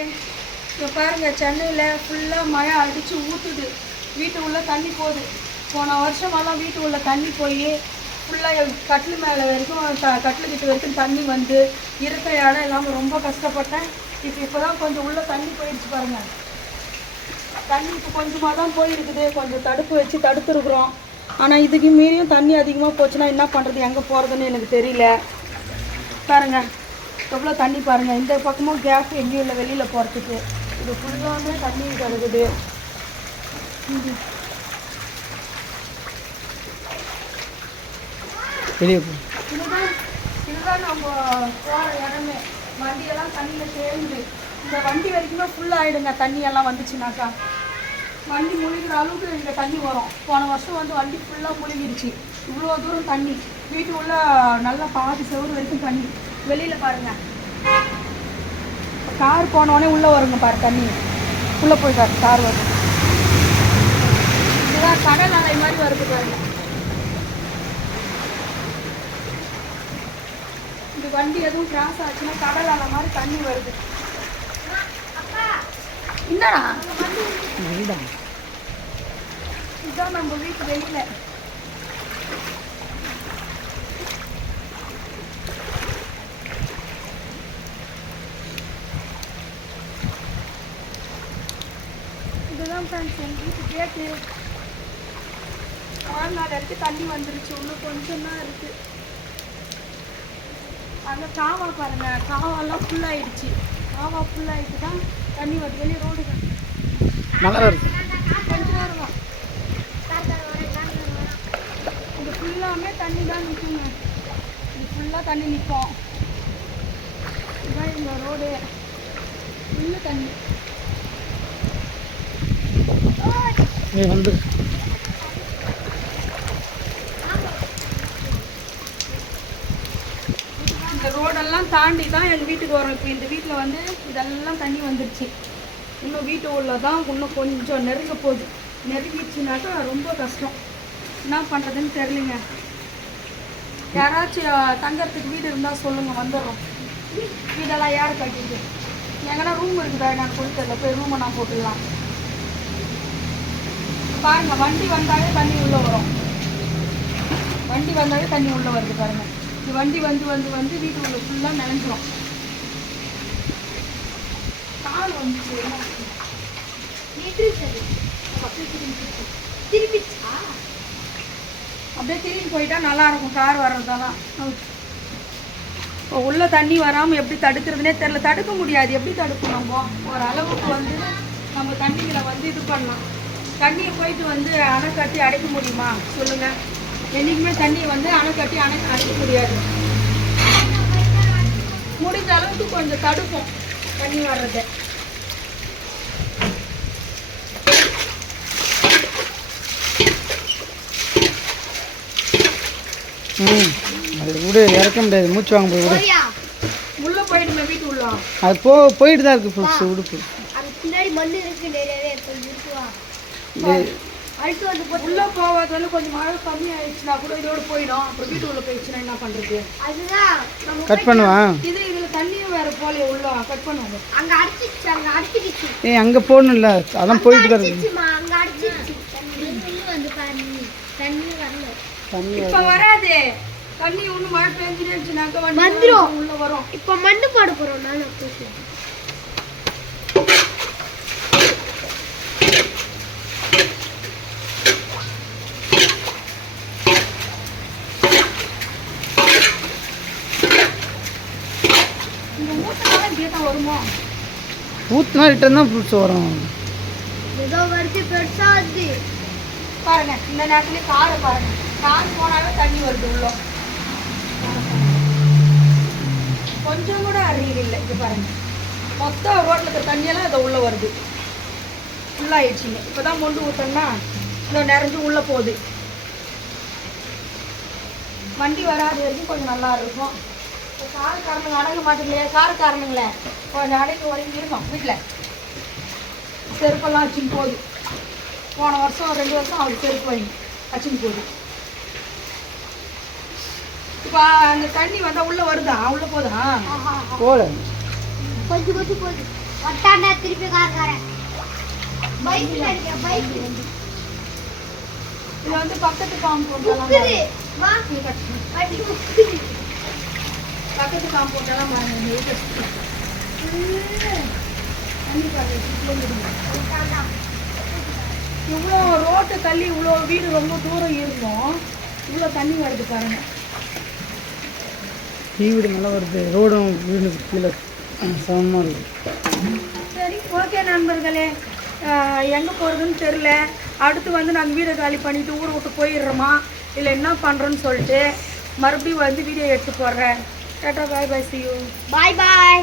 இப்போ பாருங்கள், சென்னையில் ஃபுல்லாக மழை அடித்து ஊற்றுது. வீட்டு உள்ள தண்ணி போகுது. போன வருஷமெல்லாம் வீட்டு உள்ள தண்ணி போய் ஃபுல்லாக கட்டில் மேலே வரைக்கும் கட்டில் கிட்ட வரைக்கும் தண்ணி வந்து இருக்கிற இடம் இல்லாமல் ரொம்ப கஷ்டப்பட்டேன். இப்போ தான் கொஞ்சம் உள்ளே தண்ணி போயிடுச்சு பாருங்கள். தண்ணி இப்போ கொஞ்சமாக தான் போயிருக்குது. கொஞ்சம் தடுப்பு வச்சு தடுத்துருக்குறோம். ஆனால் இதுக்கு மீறியும் தண்ணி அதிகமாக போச்சுன்னா என்ன பண்ணுறது, எங்கே போகிறதுன்னு எனக்கு தெரியல. பாருங்கள் எவ்வளோ தண்ணி பாருங்கள். இந்த பக்கமும் கேப் எங்கேயும் இல்லை வெளியில் போகிறதுக்கு. இது ஃபுல்லாமே தண்ணி கிடக்குது. இதுதான் நம்ம போகிற இடமே. வண்டியெல்லாம் தண்ணியில் சேர்ந்து இந்த வண்டி வரைக்குமே ஃபுல்லாகிடுங்க. தண்ணியெல்லாம் வந்துச்சுனாக்கா வண்டி முழுகிற அளவுக்கு இங்கே தண்ணி வரும். போன வருஷம் வந்து வண்டி ஃபுல்லாக முழுகிடுச்சு. இவ்வளோ தூரம் தண்ணி. வீட்டு உள்ள நல்லா பாதி செவரு வரைக்கும் தண்ணி. வெளியில் பாருங்கள், கார் போனோடனே உள்ளே வருங்க பாரு தண்ணி. உள்ளே போயிட்டாரு கார் வரும். இதுதான் கடல் அலை மாதிரி வருது பாருங்க. இந்த வண்டி எதுவும் கிராஸ் ஆச்சுன்னா கடல் அலை மாதிரி தண்ணி வருது. என்னடா இதுதான் நம்ம வீட்டு வெளியில. இதுதான் ஃப்ரெண்ட்ஸ் எங்கள் வீட்டு கேட்டு. வாழ்நாள் வரைக்கும் தண்ணி வந்துருச்சு. இன்னும் கொஞ்சம் தான் இருக்குது. அந்த காவா பாருங்கள், காவாலாம் ஃபுல்லாகிடுச்சு. காவா ஃபுல்லாகிட்டு தான் தண்ணி வருது. வெளியே ரோடு மழை வருது. கொஞ்சம் வருவோம். இது ஃபுல்லாமே தண்ணி தான் நிற்குங்க. இது ஃபுல்லாக தண்ணி நிற்கும். இதுதான் இந்த ரோடு ஃபுல்லு தண்ணி. வந்து இந்த ரோடெல்லாம் தாண்டி தான் எங்கள் வீட்டுக்கு வரும். இப்போ இந்த வீட்டில் வந்து இதெல்லாம் தண்ணி வந்துருச்சு. இன்னும் வீட்டு உள்ள தான் இன்னும் கொஞ்சம் நெருங்க போகுது. நெருங்கிடுச்சுனாக்கா ரொம்ப கஷ்டம். என்ன பண்ணுறதுன்னு தெரியலைங்க. யாராச்சும் தங்கறதுக்கு வீடு இருந்தால் சொல்லுங்கள், வந்துடுறோம். வீடெல்லாம் யார் கட்டிட்டு எங்கன்னா ரூம் இருக்குதா நான் கொடுத்ததில்ல. போய் ரூமை நான் போட்டுடலாம். பாருங்க, வண்டி வந்தாலே தண்ணி உள்ளே வரும். வண்டி வந்தாலே தண்ணி உள்ளே வருது பாருங்கள். இது வண்டி வந்து வந்து வந்து வீட்டு உள்ள ஃபுல்லாக நினைஞ்சிரும். கால் வந்துச்சு அப்படியே திரும்பி போயிட்டா நல்லாயிருக்கும் கார் வர்றதெல்லாம். இப்போ உள்ள தண்ணி வராமல் எப்படி தடுக்கிறதுனே தெரில. தடுக்க முடியாது. எப்படி தடுக்கும்? நம்ம ஒரு அளவுக்கு வந்து நம்ம தண்ணிகளை வந்து இது பண்ணலாம். தண்ணியை போயிட்டு வந்து அணை கட்டி அடைக்க முடியுமா சொல்லுங்கள்? என்றைக்குமே தண்ணியை வந்து அணை கட்டி அடைக்க முடியாது. முடிஞ்ச அளவுக்கு கொஞ்சம் தடுப்போம் தண்ணி வர்றதை. அது விடு, இறக்க முடியாது. மூச்சு வாங்க போய் விடு. உள்ளே போயிடுமே வீட்டு உள்ள. அது போயிட்டு தான் இருக்குது ஃபுல்ஸ் உடுப்பு. பின்னாடி மண்ணு இருக்கு, நிறையவே இருக்குவா. உள்ள போவதால கொஞ்சம் மழை கம்மி ஆயிடுச்சுன்னா கூட இதோட போயிடும். அப்புறம் வீட்டு உள்ள போயிடுச்சுன்னா என்ன பண்றது? அதுதான் கட் பண்ணுவான். இதுல தண்ணியும் வேற போல உள்ள கட் பண்ணுவாங்க. அங்க அடிச்சிச்சு, அங்க அடிச்சிடுச்சு. அங்க போகணும்ல, அதான் போயிட்டு தான் இருக்கு. அங்க அடிச்சிடுச்சு. தண்ணி வந்து பாருங்க, தண்ணி வரல. தண்ணி இப்ப வராது. தண்ணி ஒண்ணு மழை பெஞ்சிருச்சுனாக்க வந்துரும், உள்ள வரும். இப்ப மண்ணு போட போறோம். நான் போட்டு ஊற்றினா ரிட்டன் தான் ஃப்ரூட்ஸ் வரும். ஏதோ வருது பெருசா வருது பாருங்க. இந்த நேரத்துல காரை பாருங்க. கார் போனாவே தண்ணி வருது உள்ள. கொஞ்சம் கூட அறியல் இல்லை. இது பாருங்க, மொத்தம் ரோட்ல இருக்க தண்ணியெல்லாம் இதை உள்ள வருது. ஃபுல்லாகிடுச்சிங்க. இப்போதான் மொண்டு ஊற்றோம்னா இந்த நிறைஞ்சு உள்ளே போகுது. வண்டி வராது வரைக்கும் கொஞ்சம் நல்லா இருக்கும். இப்போ காரக்காரனுங்க அடங்க மாட்டேங்கலையே. காரக்காரனுங்களே கொஞ்சம் அடைக்க வரைக்கும் இருக்கும். வீட்டில் செருப்பெல்லாம் வச்சுன்னு போகுது. போன வருஷம் 2 வருஷம் அவருக்கு செருப்பு வாங்கி வச்சுன்னு போகுது. இப்போ அந்த தண்ணி வந்தால் உள்ளே வருதா? உள்ளே போதா? போல கொஞ்சம் கொஞ்சம் போகுது. வட்டாண்டா திருப்பி கார்காரன் பைக்ல இருக்க பைக் இது வந்து பக்கத்து காம்பவுண்ட் எல்லாம் குக்குது வா பாருங்க. வண்டி குக்குது பக்கத்து காம்பவுண்ட் எல்லாம் பாருங்க இந்த வீட்டை சுத்தி. தண்ணி பாருங்க சுத்தி வந்துடுங்க. வட்டாண்டா இவ்வளோ ரோட்டு தள்ளி இவ்வளோ வீடு ரொம்ப தூரம் இருந்தோம், இவ்வளோ தண்ணி வருது பாருங்க. டீ வீடு நல்லா வருது, ரோடும் வீடு கீழே சமமாக இருக்குது. சரி ஓகே நண்பர்களே, எங்கே போகிறதுன்னு தெரில. அடுத்து வந்து நாங்கள் வீடை காலி பண்ணிவிட்டு ஊரை விட்டு போயிடுறோமா இல்லை என்ன பண்ணுறோன்னு சொல்லிட்டு மறுபடியும் வந்து வீடியோ எடுத்து போடுறேன். Tata bye bye, see you. Bye bye